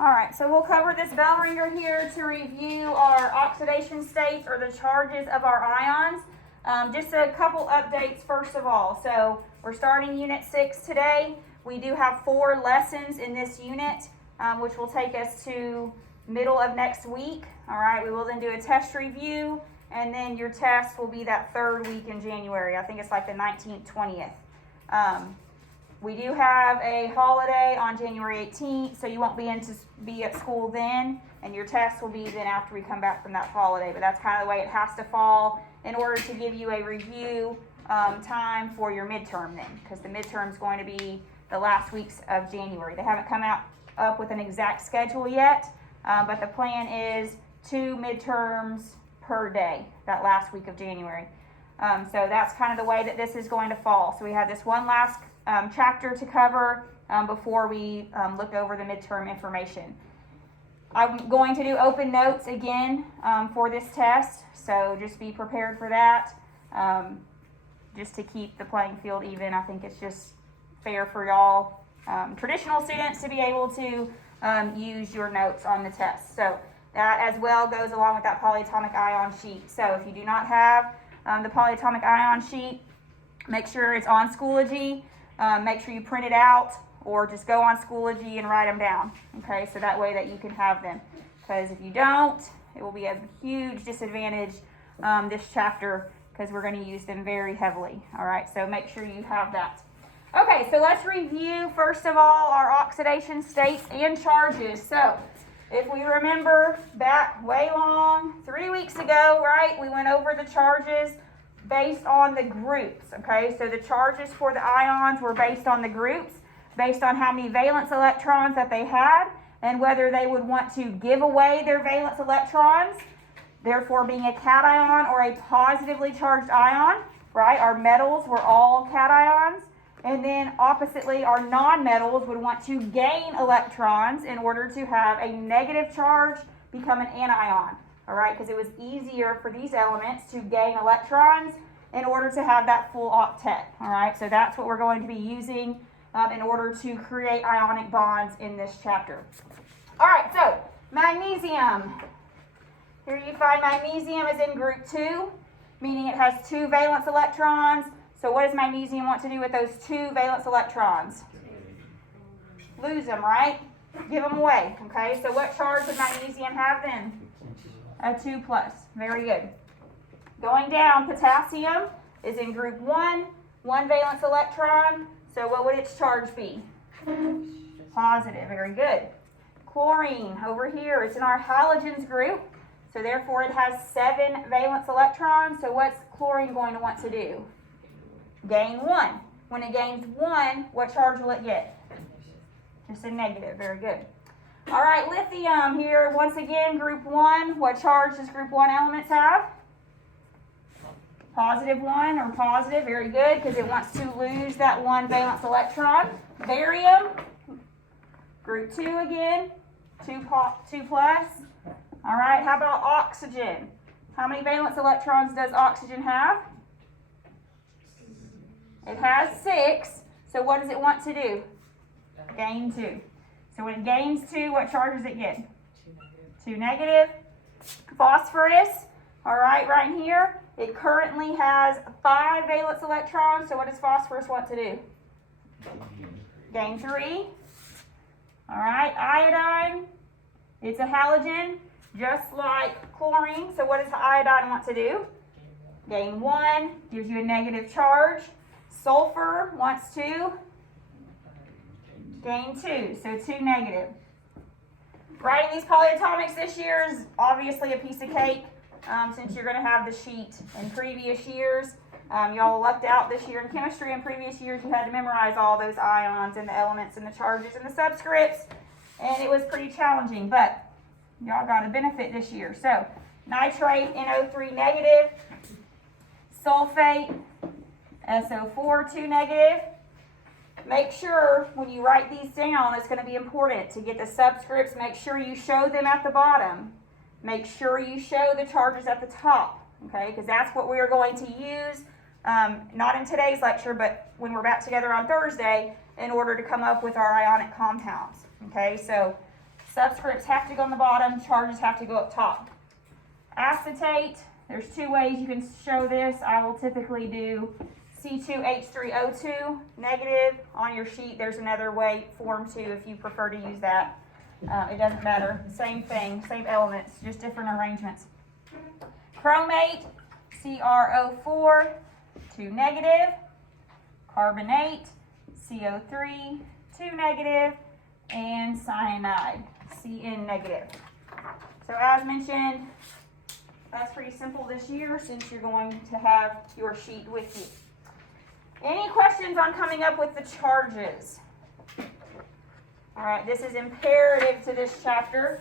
All right, so we'll cover this bell ringer here to review our oxidation states or the charges of our ions. Just a couple updates first of all. So we're starting Unit 6 today. We do have 4 lessons in this unit, which will take us to middle of next week. All right, we will then do a test review, and then your test will be that 3rd week in January. I think it's like the 19th, 20th. We do have a holiday on January 18th, so you won't be at school then, and your test will be then after we come back from that holiday. But that's kind of the way it has to fall in order to give you a review time for your midterm then, because the midterm is going to be the last weeks of January. They haven't come up with an exact schedule yet, but the plan is 2 midterms per day that last week of January. So that's kind of the way that this is going to fall. So we have this one last chapter to cover before we look over the midterm information. I'm going to do open notes again for this test, so just be prepared for that, just to keep the playing field even. I think it's just fair for y'all traditional students to be able to use your notes on the test. So that as well goes along with that polyatomic ion sheet. So if you do not have the polyatomic ion sheet, make sure it's on Schoology. Make sure you print it out or just go on Schoology and write them down, okay, so that way that you can have them, because if you don't, it will be a huge disadvantage this chapter, because we're going to use them very heavily. All right, so make sure you have that. Okay, so let's review first of all our oxidation states and charges. So if we remember back way long, 3 weeks ago, right, we went over the charges based on the groups, okay? So the charges for the ions were based on the groups, based on how many valence electrons that they had, and whether they would want to give away their valence electrons, therefore being a cation or a positively charged ion, right? Our metals were all cations, and then oppositely, our non-metals would want to gain electrons in order to have a negative charge become an anion. All right, because it was easier for these elements to gain electrons in order to have that full octet. All right, so that's what we're going to be using in order to create ionic bonds in this chapter. All right, so magnesium. Here you find magnesium is in group 2, meaning it has 2 valence electrons. So what does magnesium want to do with those 2 valence electrons? Lose them, right? Give them away, okay? So what charge would magnesium have then? A 2+. Very good. Going down, potassium is in group 1, 1 valence electron. So what would its charge be? Positive. Very good. Chlorine over here, it's in our halogens group. So therefore it has 7 valence electrons. So what's chlorine going to want to do? Gain 1. When it gains 1, what charge will it get? Just a negative. Very good. All right, lithium here, once again, group 1. What charge does group 1 elements have? Positive 1 or positive, very good, because it wants to lose that 1 valence electron. Barium, group 2 again, 2+. All right, how about oxygen? How many valence electrons does oxygen have? It has 6, so what does it want to do? Gain 2. So when it gains 2, what charge does it get? 2 negative. Phosphorus, all right, right here, it currently has 5 valence electrons. So what does phosphorus want to do? Gain 3. All right, iodine, it's a halogen, just like chlorine. So what does iodine want to do? Gain 1, gives you a negative charge. Sulfur wants to gain 2, so 2 negative. Writing these polyatomics this year is obviously a piece of cake since you're going to have the sheet in previous years. Y'all lucked out this year in chemistry. In previous years, you had to memorize all those ions and the elements and the charges and the subscripts, and it was pretty challenging, but y'all got a benefit this year. So nitrate, NO3 negative, sulfate, SO4, 2 negative. Make sure when you write these down, it's going to be important to get the subscripts. Make sure you show them at the bottom. Make sure you show the charges at the top, okay? Because that's what we are going to use, not in today's lecture, but when we're back together on Thursday, in order to come up with our ionic compounds, okay? So Subscripts have to go on the bottom, charges have to go up top. Acetate, there's two ways you can show this. I will typically do C2H3O2 negative. On your sheet, there's another way, form 2, if you prefer to use that. It doesn't matter. Same thing, same elements, just different arrangements. Chromate, CrO4, 2 negative. Carbonate, CO3, 2 negative. And cyanide, Cn negative. So as mentioned, that's pretty simple this year since you're going to have your sheet with you. Any questions on coming up with the charges? All right, this is imperative to this chapter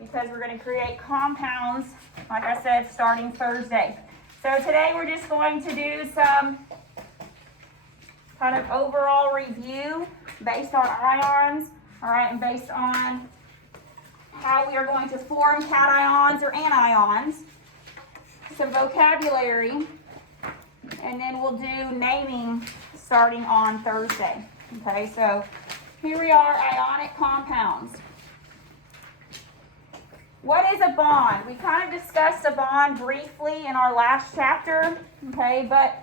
because we're going to create compounds, like I said, starting Thursday. So today we're just going to do some kind of overall review based on ions, all right, and based on how we are going to form cations or anions, some vocabulary, and then we'll do naming starting on Thursday. Okay, so here we are, ionic compounds. What is a bond? We kind of discussed a bond briefly in our last chapter, okay, but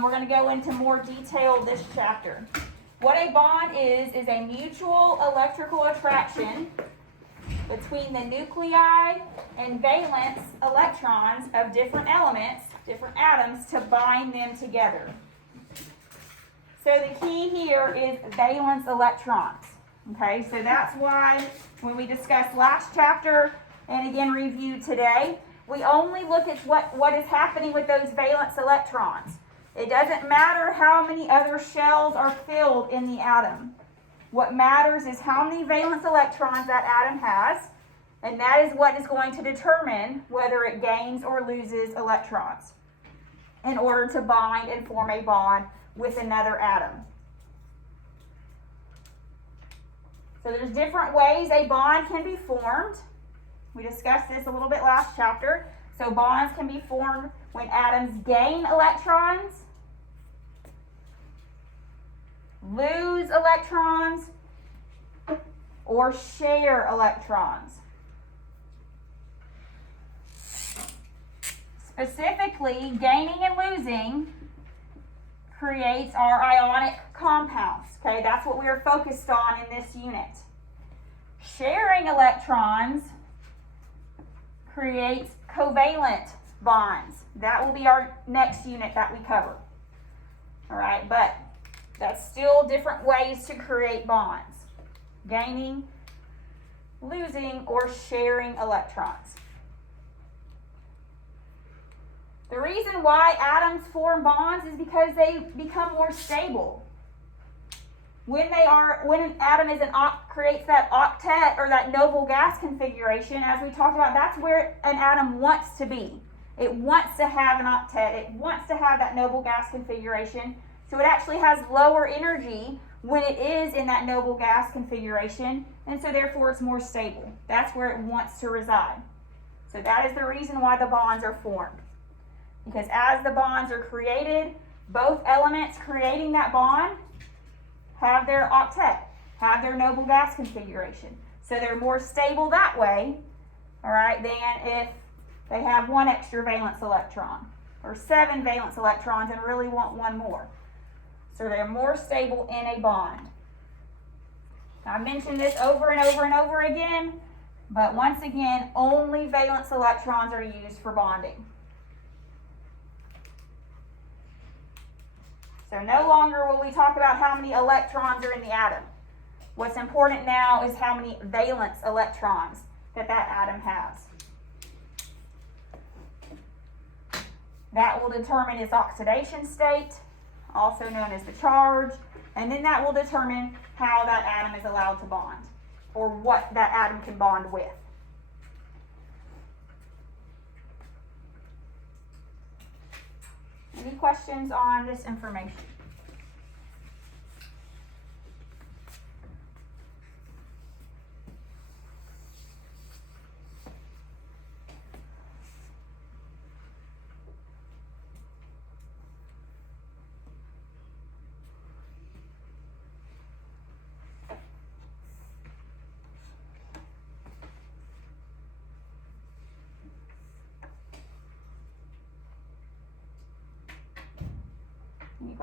we're going to go into more detail this chapter. What a bond is a mutual electrical attraction between the nuclei and valence electrons of different elements, different atoms, to bind them together. So the key here is valence electrons. Okay, so that's why when we discussed last chapter and again review today, we only look at what is happening with those valence electrons. It doesn't matter how many other shells are filled in the atom. What matters is how many valence electrons that atom has, and that is what is going to determine whether it gains or loses electrons in order to bind and form a bond with another atom. So there's different ways a bond can be formed. We discussed this a little bit last chapter. So bonds can be formed when atoms gain electrons, lose electrons, or share electrons. Specifically, gaining and losing creates our ionic compounds. Okay, that's what we are focused on in this unit. Sharing electrons creates covalent bonds. That will be our next unit that we cover. All right, but that's still different ways to create bonds. Gaining, losing, or sharing electrons. The reason why atoms form bonds is because they become more stable. When an atom creates that octet or that noble gas configuration, as we talked about, that's where an atom wants to be. It wants to have an octet. It wants to have that noble gas configuration. So it actually has lower energy when it is in that noble gas configuration, and so therefore it's more stable. That's where it wants to reside. So that is the reason why the bonds are formed. Because as the bonds are created, both elements creating that bond have their octet, have their noble gas configuration. So they're more stable that way, all right, than if they have one extra valence electron or 7 valence electrons and really want one more. So they're more stable in a bond. Now, I mentioned this over and over and over again, but once again, only valence electrons are used for bonding. So no longer will we talk about how many electrons are in the atom. What's important now is how many valence electrons that atom has. That will determine its oxidation state, also known as the charge, and then that will determine how that atom is allowed to bond, or what that atom can bond with. Any questions on this information?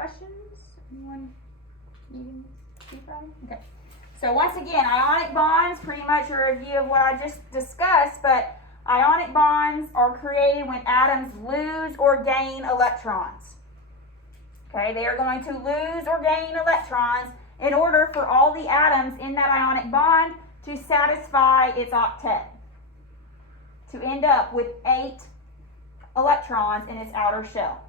questions? Anyone needing to speak right? Okay. So once again, ionic bonds, pretty much a review of what I just discussed, but ionic bonds are created when atoms lose or gain electrons. Okay, they are going to lose or gain electrons in order for all the atoms in that ionic bond to satisfy its octet, to end up with 8 electrons in its outer shell.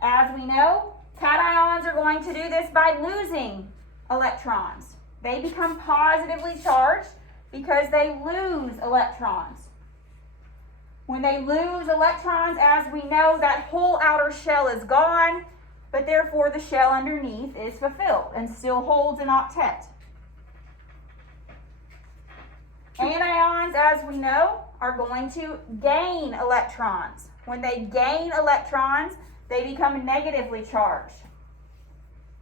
As we know, cations are going to do this by losing electrons. They become positively charged because they lose electrons. When they lose electrons, as we know, that whole outer shell is gone, but therefore the shell underneath is fulfilled and still holds an octet. Anions, as we know, are going to gain electrons. When they gain electrons, they become negatively charged,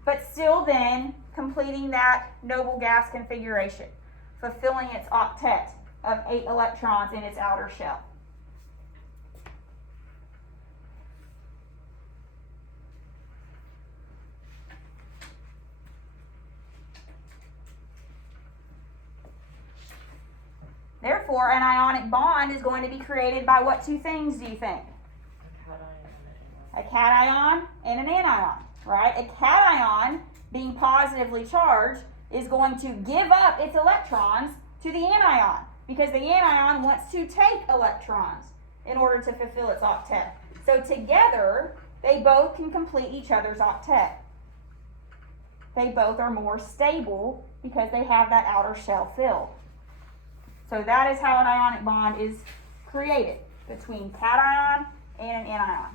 but still then completing that noble gas configuration, fulfilling its octet of 8 electrons in its outer shell. Therefore, an ionic bond is going to be created by what 2 things, do you think? A cation and an anion, right? A cation, being positively charged, is going to give up its electrons to the anion because the anion wants to take electrons in order to fulfill its octet. So together, they both can complete each other's octet. They both are more stable because they have that outer shell filled. So that is how an ionic bond is created between cation and an anion.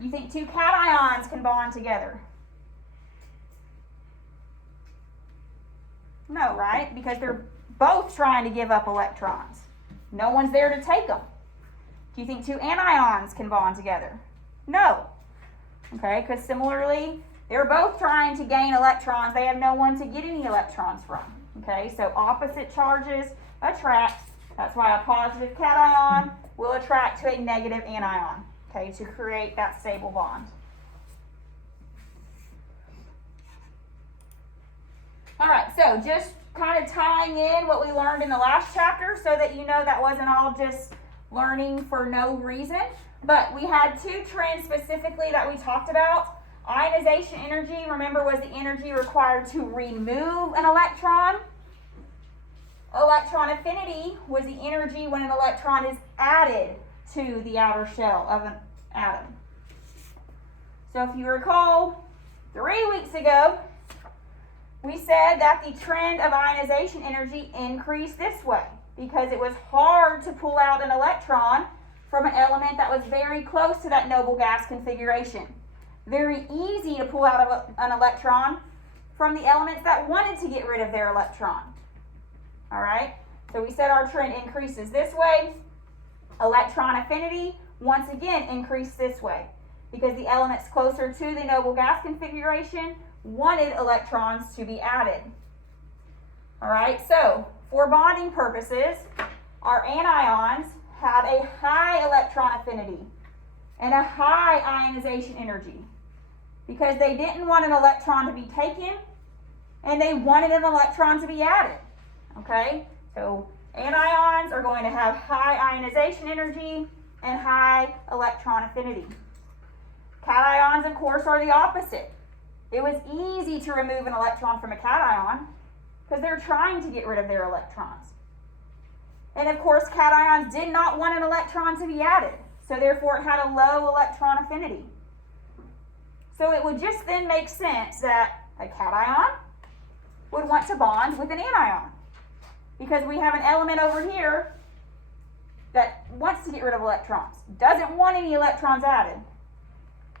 You think 2 cations can bond together? No, right? Because they're both trying to give up electrons. No one's there to take them. Do you think 2 anions can bond together? No. Okay, because similarly, they're both trying to gain electrons. They have no one to get any electrons from. Okay, so opposite charges attract. That's why a positive cation will attract to a negative anion, okay, to create that stable bond. All right, so just kind of tying in what we learned in the last chapter so that you know that wasn't all just learning for no reason. But we had 2 trends specifically that we talked about. Ionization energy, remember, was the energy required to remove an electron. Electron affinity was the energy when an electron is added to the outer shell of an atom. So if you recall, 3 weeks ago, we said that the trend of ionization energy increased this way because it was hard to pull out an electron from an element that was very close to that noble gas configuration. Very easy to pull out an electron from the elements that wanted to get rid of their electron. All right, so we said our trend increases this way. Electron affinity, once again, increased this way because the elements closer to the noble gas configuration wanted electrons to be added. All right, so for bonding purposes, our anions had a high electron affinity and a high ionization energy because they didn't want an electron to be taken and they wanted an electron to be added. Okay, so anions are going to have high ionization energy and high electron affinity. Cations, of course, are the opposite. It was easy to remove an electron from a cation because they're trying to get rid of their electrons. And of course, cations did not want an electron to be added, so therefore it had a low electron affinity. So it would just then make sense that a cation would want to bond with an anion because we have an element over here that wants to get rid of electrons, doesn't want any electrons added.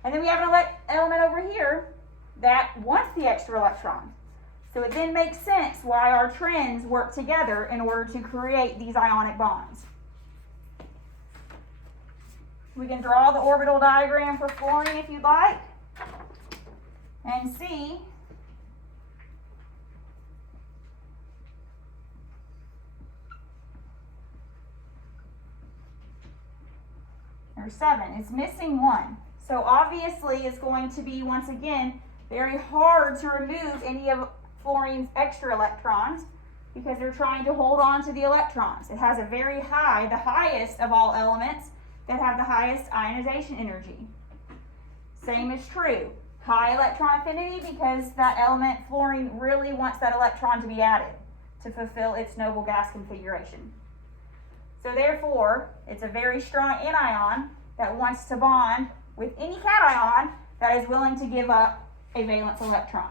And then we have an element over here that wants the extra electron. So it then makes sense why our trends work together in order to create these ionic bonds. We can draw the orbital diagram for fluorine if you'd like and see There's 7. It's missing 1. So obviously it's going to be, once again, very hard to remove any of fluorine's extra electrons because they're trying to hold on to the electrons. It has a very high, the highest of all elements that have the highest ionization energy. Same is true. High electron affinity because that element, fluorine, really wants that electron to be added to fulfill its noble gas configuration. So therefore, it's a very strong anion that wants to bond with any cation that is willing to give up a valence electron.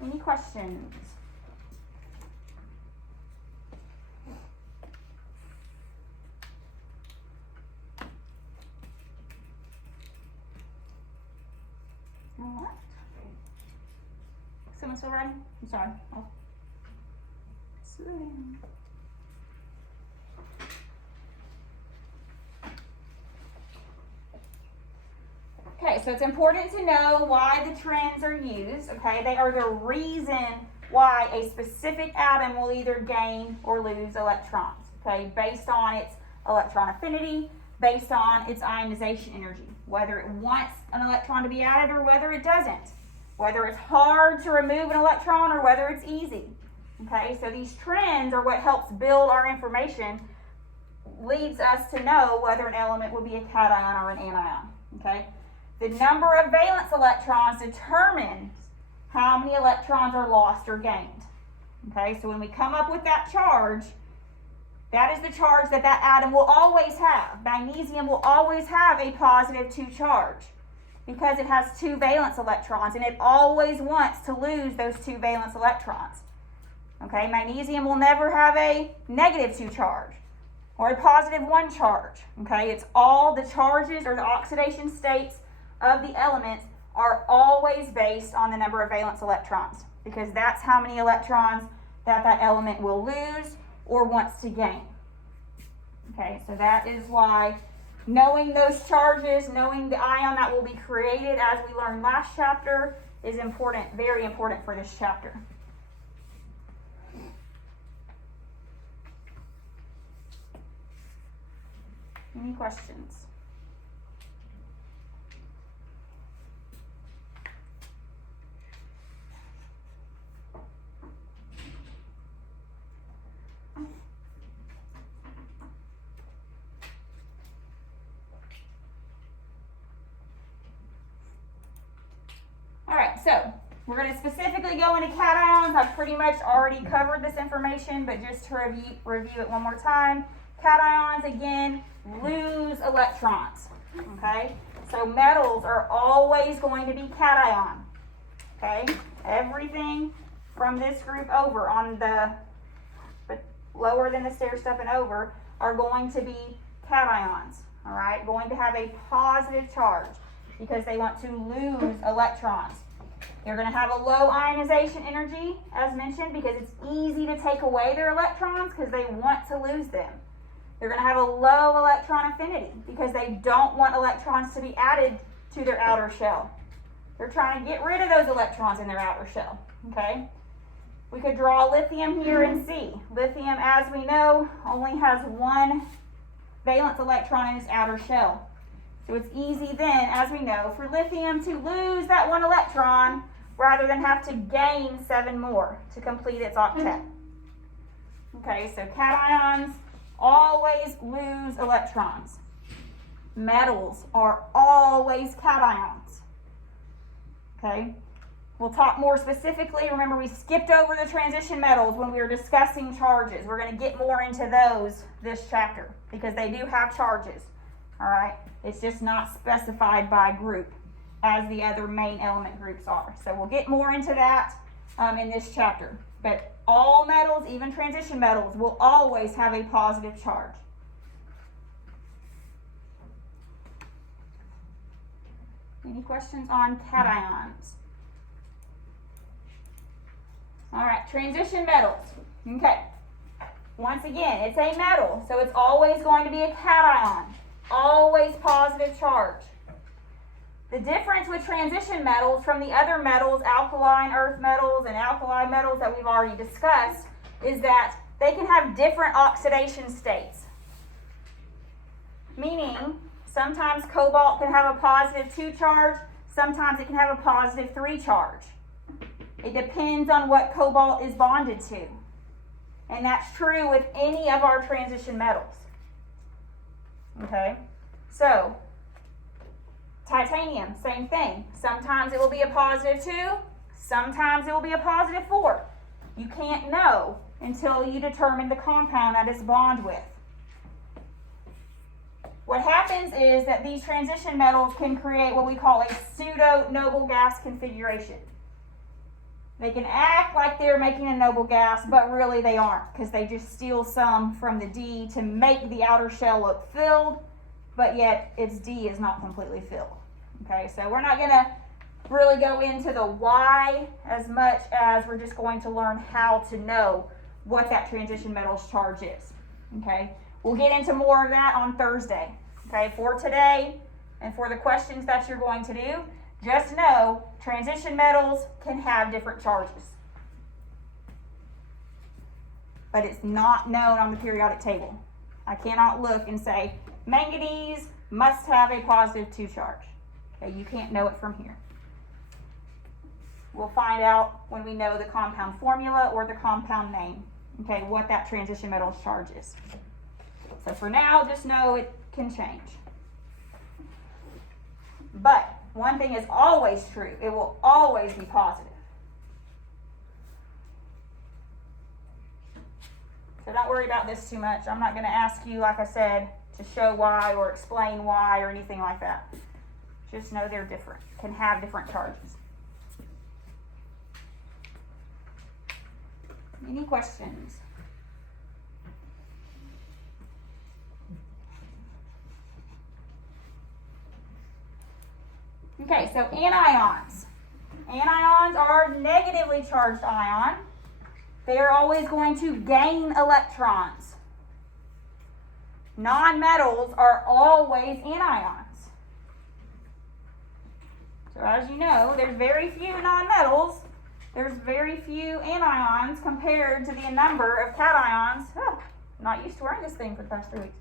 Any questions? All right. Someone still writing? I'm sorry. I'll slow down. Okay, so it's important to know why the trends are used, okay? They are the reason why a specific atom will either gain or lose electrons, okay? Based on its electron affinity, based on its ionization energy, whether it wants an electron to be added or whether it doesn't, whether it's hard to remove an electron or whether it's easy, okay? So these trends are what helps build our information, leads us to know whether an element will be a cation or an anion, okay? The number of valence electrons determines how many electrons are lost or gained. Okay, so when we come up with that charge, that is the charge that that atom will always have. Magnesium will always have a positive 2 charge because it has 2 valence electrons and it always wants to lose those 2 valence electrons. Okay, magnesium will never have a negative 2 charge or a positive 1 charge. Okay, it's all the charges or the oxidation states of the elements are always based on the number of valence electrons because that's how many electrons that element will lose or wants to gain. Okay, so that is why knowing those charges, knowing the ion that will be created as we learned last chapter is important, very important for this chapter. Any questions? All right, so we're going to specifically go into cations. I've pretty much already covered this information, but just to review it one more time. Cations, again, lose electrons, okay? So metals are always going to be cation, okay? Everything from this group over on the lower than the stair step and over are going to be cations, all right? Going to have a positive charge because they want to lose electrons. They're going to have a low ionization energy, as mentioned, because it's easy to take away their electrons because they want to lose them. They're going to have a low electron affinity because they don't want electrons to be added to their outer shell. They're trying to get rid of those electrons in their outer shell, okay? We could draw lithium here and see. Lithium, as we know, only has 1 valence electron in its outer shell. So it's easy then, as we know, for lithium to lose that 1 electron rather than have to gain 7 more to complete its octet. Okay, so cations always lose electrons. Metals are always cations. Okay, we'll talk more specifically. Remember, we skipped over the transition metals when we were discussing charges. We're going to get more into those this chapter because they do have charges. All right, it's just not specified by group as the other main element groups are. So we'll get more into that in this chapter. But all metals, even transition metals, will always have a positive charge. Any questions on cations? All right, transition metals. Okay. Once again, it's a metal, so it's always going to be a cation. Always positive charge. The difference with transition metals from the other metals, alkaline earth metals and alkali metals that we've already discussed, is that they can have different oxidation states. Meaning, sometimes cobalt can have a positive 2 charge, sometimes it can have a positive 3 charge. It depends on what cobalt is bonded to. And that's true with any of our transition metals. Okay? So, titanium, same thing. Sometimes it will be a positive 2, sometimes it will be a positive 4. You can't know until you determine the compound that it's bond with. What happens is that these transition metals can create what we call a pseudo-noble gas configuration. They can act like they're making a noble gas, but really they aren't, because they just steal some from the D to make the outer shell look filled, but yet its D is not completely filled. Okay, so we're not going to really go into the why as much as we're just going to learn how to know what that transition metal's charge is. Okay, we'll get into more of that on Thursday. Okay, for today and for the questions that you're going to do, just know transition metals can have different charges. But it's not known on the periodic table. I cannot look and say manganese must have a positive 2 charge. Okay, you can't know it from here. We'll find out when we know the compound formula or the compound name, okay, what that transition metal's charge is. So for now, just know it can change. But one thing is always true. It will always be positive. So don't worry about this too much. I'm not going to ask you, like I said, to show why or explain why or anything like that. Just know they're different, can have different charges. Any questions? Okay, so anions. Anions are negatively charged ion. They are always going to gain electrons. Nonmetals are always anions. So as you know, there's very few nonmetals. There's very few anions compared to the number of cations. Oh, I'm not used to wearing this thing for the past 3 weeks.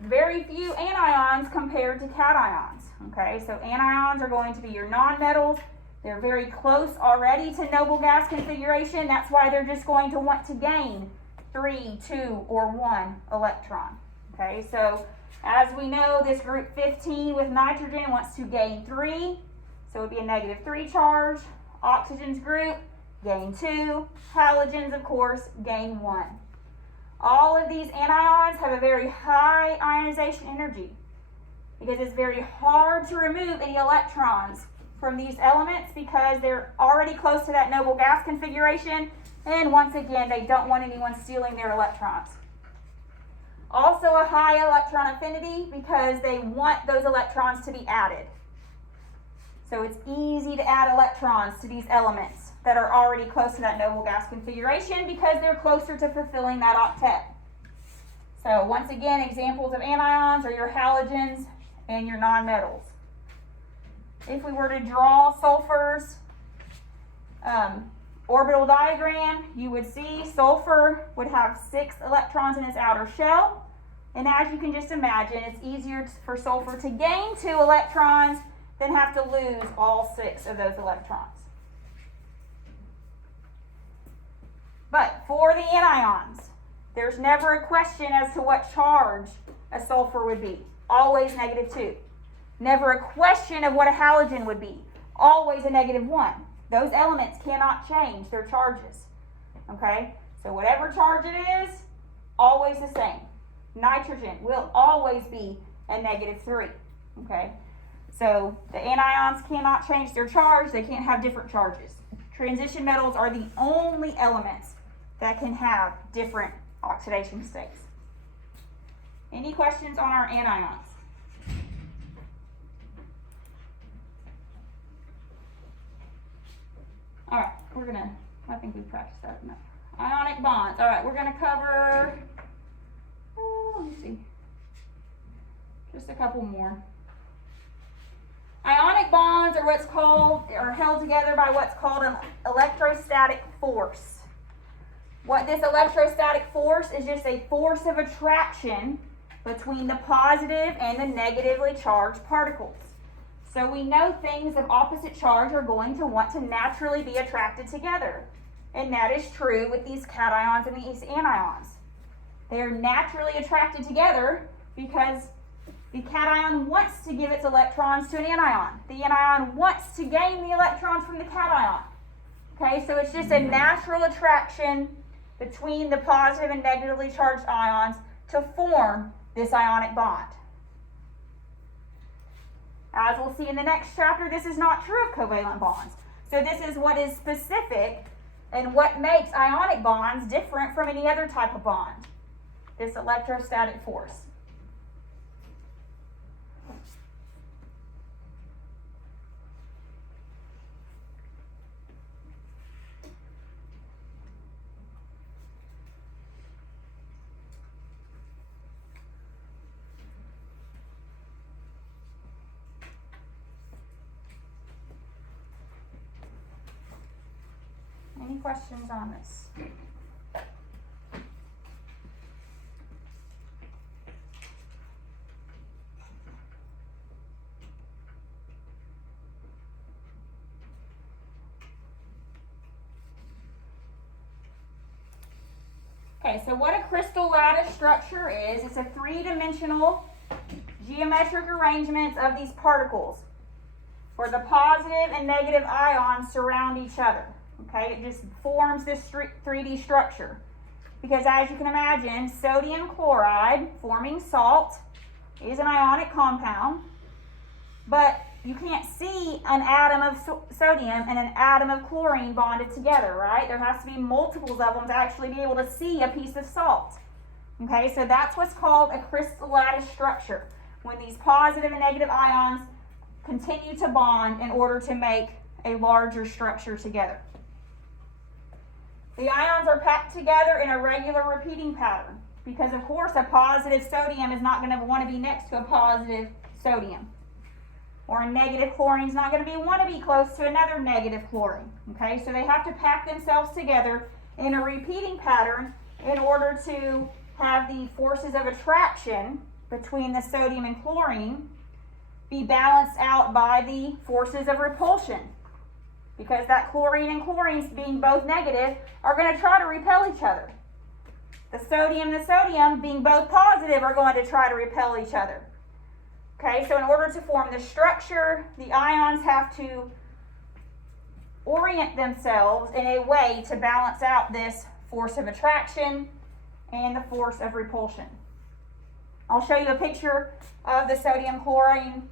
Very few anions compared to cations. Okay, so anions are going to be your nonmetals. They're very close already to noble gas configuration. That's why they're just going to want to gain 3, 2, or 1 electron. Okay, so as we know, this group 15 with nitrogen wants to gain 3. So it would be a negative 3 charge. Oxygen's group, gain 2. Halogens, of course, gain 1. All of these anions have a very high ionization energy because it's very hard to remove any electrons from these elements because they're already close to that noble gas configuration, and once again, they don't want anyone stealing their electrons. Also a high electron affinity because they want those electrons to be added. So it's easy to add electrons to these elements that are already close to that noble gas configuration because they're closer to fulfilling that octet. So once again, examples of anions are your halogens and your nonmetals. If we were to draw sulfur's orbital diagram, you would see sulfur would have 6 electrons in its outer shell. And as you can just imagine, it's easier for sulfur to gain 2 electrons than have to lose all 6 of those electrons. But for the anions, there's never a question as to what charge a sulfur would be. Always negative 2. Never a question of what a halogen would be. Always a negative 1. Those elements cannot change their charges. Okay? So whatever charge it is, always the same. Nitrogen will always be a negative 3. Okay? So the anions cannot change their charge. They can't have different charges. Transition metals are the only elements that can have different oxidation states. Any questions on our anions? All right, I think we practiced that enough. Ionic bonds. All right, we're going to cover, let me see, just a couple more. Ionic bonds are held together by what's called an electrostatic force. What this electrostatic force is just a force of attraction between the positive and the negatively charged particles. So we know things of opposite charge are going to want to naturally be attracted together. And that is true with these cations and these anions. They are naturally attracted together because the cation wants to give its electrons to an anion. The anion wants to gain the electrons from the cation. Okay, so it's just a natural attraction between the positive and negatively charged ions to form this ionic bond. As we'll see in the next chapter, this is not true of covalent bonds. So this is what is specific and what makes ionic bonds different from any other type of bond, this electrostatic force. Any questions on this? Okay, so what a crystal lattice structure is, it's a three-dimensional geometric arrangement of these particles where the positive and negative ions surround each other. Okay, it just forms this 3D structure. Because as you can imagine, sodium chloride forming salt is an ionic compound, but you can't see an atom of sodium and an atom of chlorine bonded together, right? There has to be multiples of them to actually be able to see a piece of salt. Okay, so that's what's called a crystal lattice structure, when these positive and negative ions continue to bond in order to make a larger structure together. The ions are packed together in a regular repeating pattern because, of course, a positive sodium is not going to want to be next to a positive sodium. Or a negative chlorine is not going to want to be close to another negative chlorine. Okay, so they have to pack themselves together in a repeating pattern in order to have the forces of attraction between the sodium and chlorine be balanced out by the forces of repulsion. Because that chlorine and chlorine, being both negative, are going to try to repel each other. The sodium and the sodium, being both positive, are going to try to repel each other. Okay, so in order to form the structure, the ions have to orient themselves in a way to balance out this force of attraction and the force of repulsion. I'll show you a picture of the sodium chlorine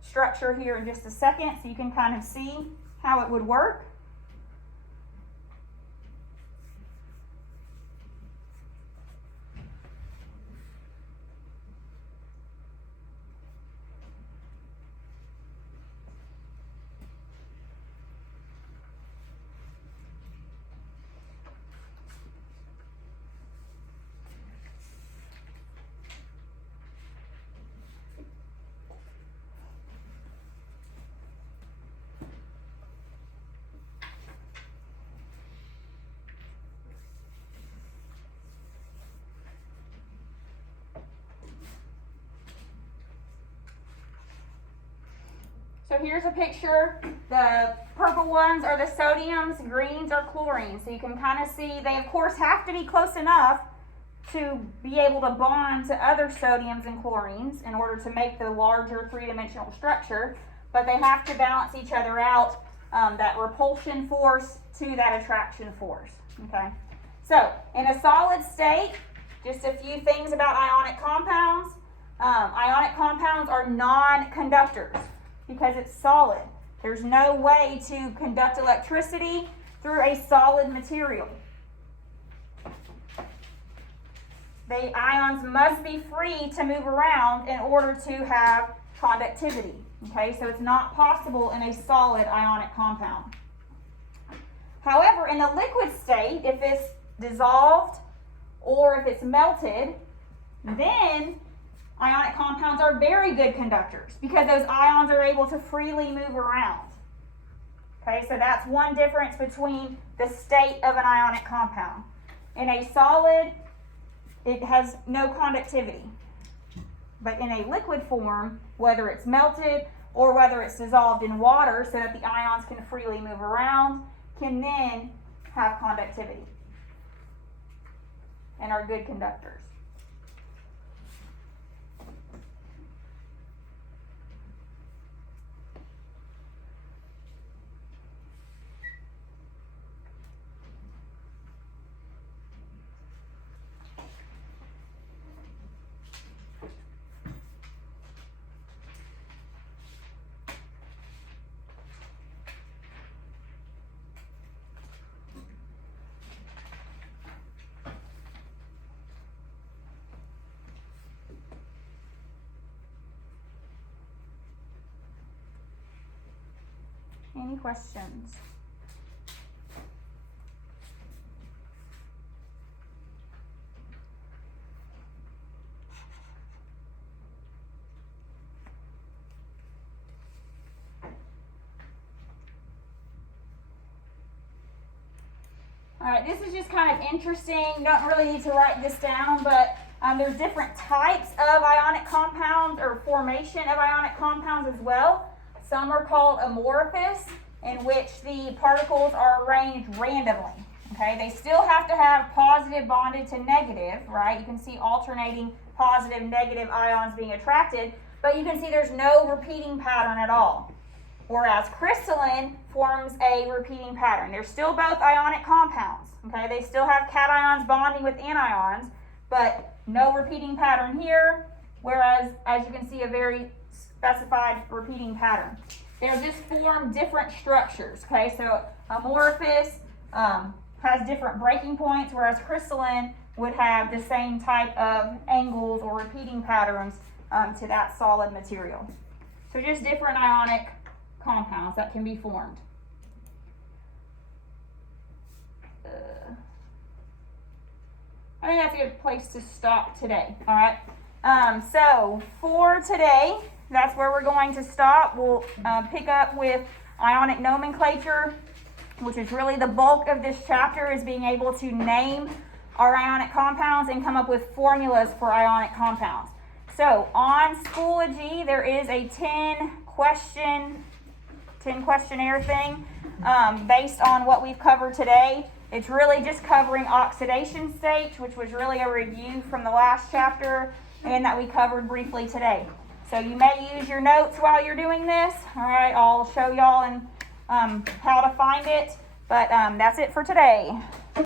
structure here in just a second so you can kind of see how it would work. So here's a picture. The purple ones are the sodiums, greens are chlorines. So you can kind of see they of course have to be close enough to be able to bond to other sodiums and chlorines in order to make the larger three-dimensional structure, but they have to balance each other out, that repulsion force to that attraction force. Okay. So in a solid state, just a few things about ionic compounds. Ionic compounds are non-conductors because it's solid. There's no way to conduct electricity through a solid material. The ions must be free to move around in order to have conductivity. Okay, so it's not possible in a solid ionic compound. However, in a liquid state, if it's dissolved or if it's melted, then ionic compounds are very good conductors because those ions are able to freely move around. Okay, so that's one difference between the state of an ionic compound. In a solid, it has no conductivity. But in a liquid form, whether it's melted or whether it's dissolved in water so that the ions can freely move around, can then have conductivity and are good conductors. Any questions? All right, this is just kind of interesting. You don't really need to write this down, but there's different types of ionic compounds or formation of ionic compounds as well. Some are called amorphous, in which the particles are arranged randomly. Okay, they still have to have positive bonded to negative, right? You can see alternating positive and negative ions being attracted, but you can see there's no repeating pattern at all. Whereas crystalline forms a repeating pattern. They're still both ionic compounds. Okay, they still have cations bonding with anions, but no repeating pattern here. Whereas, as you can see, a very specified repeating pattern. They'll just form different structures. Okay, so amorphous has different breaking points, whereas crystalline would have the same type of angles or repeating patterns to that solid material. So just different ionic compounds that can be formed. I think that's a good place to stop today. All right. So for today, that's where we're going to stop. We'll pick up with ionic nomenclature, which is really the bulk of this chapter, is being able to name our ionic compounds and come up with formulas for ionic compounds. So on Schoology, there is a 10 questionnaire thing based on what we've covered today. It's really just covering oxidation stage, which was really a review from the last chapter and that we covered briefly today. So you may use your notes while you're doing this. All right, I'll show y'all how to find it, but that's it for today.